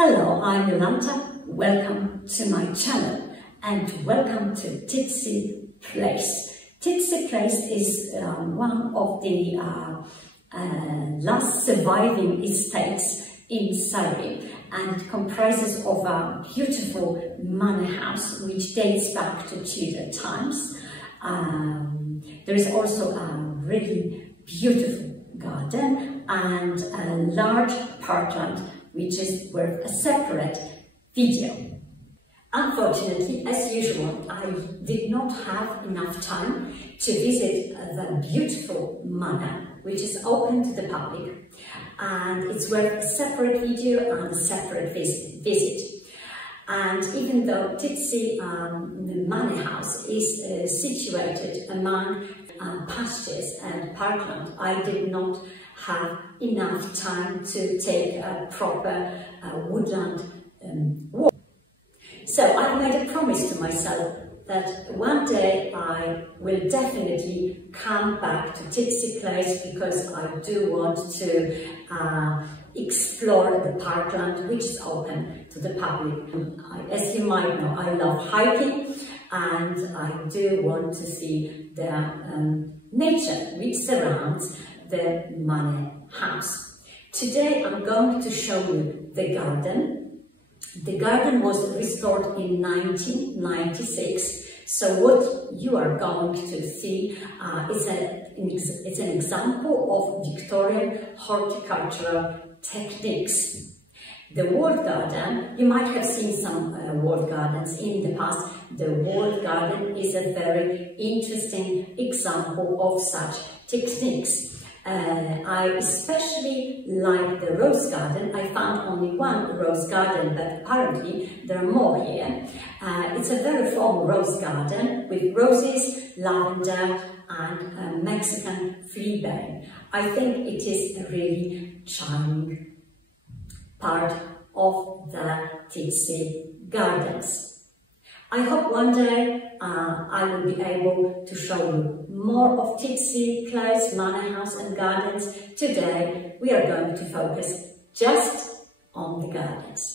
Hello, I'm Yolanta. Welcome to my channel and welcome to Titsey Place. Titsey Place is one of the last surviving estates in Surrey, and it comprises of a beautiful manor house which dates back to Tudor times. There is also a really beautiful garden and a large parkland which is worth a separate video. Unfortunately, as usual, I did not have enough time to visit the beautiful manor, which is open to the public, and it's worth a separate video and a separate visit. And even though Titsey Manor House is situated among pastures and parkland, I did not have enough time to take a proper woodland walk. So I made a promise to myself that one day I will definitely come back to Titsey Place, because I do want to explore the parkland which is open to the public. As you might know, I love hiking and I do want to see the nature which surrounds the manor house. Today I'm going to show you the garden. The garden was restored in 1996, so what you are going to see is an example of Victorian horticultural techniques. The walled garden, you might have seen some walled gardens in the past. The walled garden is a very interesting example of such techniques. I especially like the rose garden. I found only one rose garden, but apparently there are more here. It's a very formal rose garden with roses, lavender and Mexican fleaberry. I think it is a really charming part of the Titsey Gardens. I hope one day I will be able to show you more of Titsey Place, Manor House and Gardens. Today we are going to focus just on the gardens.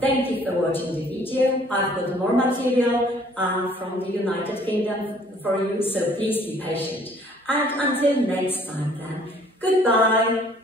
Thank you for watching the video. I've got more material from the United Kingdom for you, so please be patient. And until next time then, goodbye!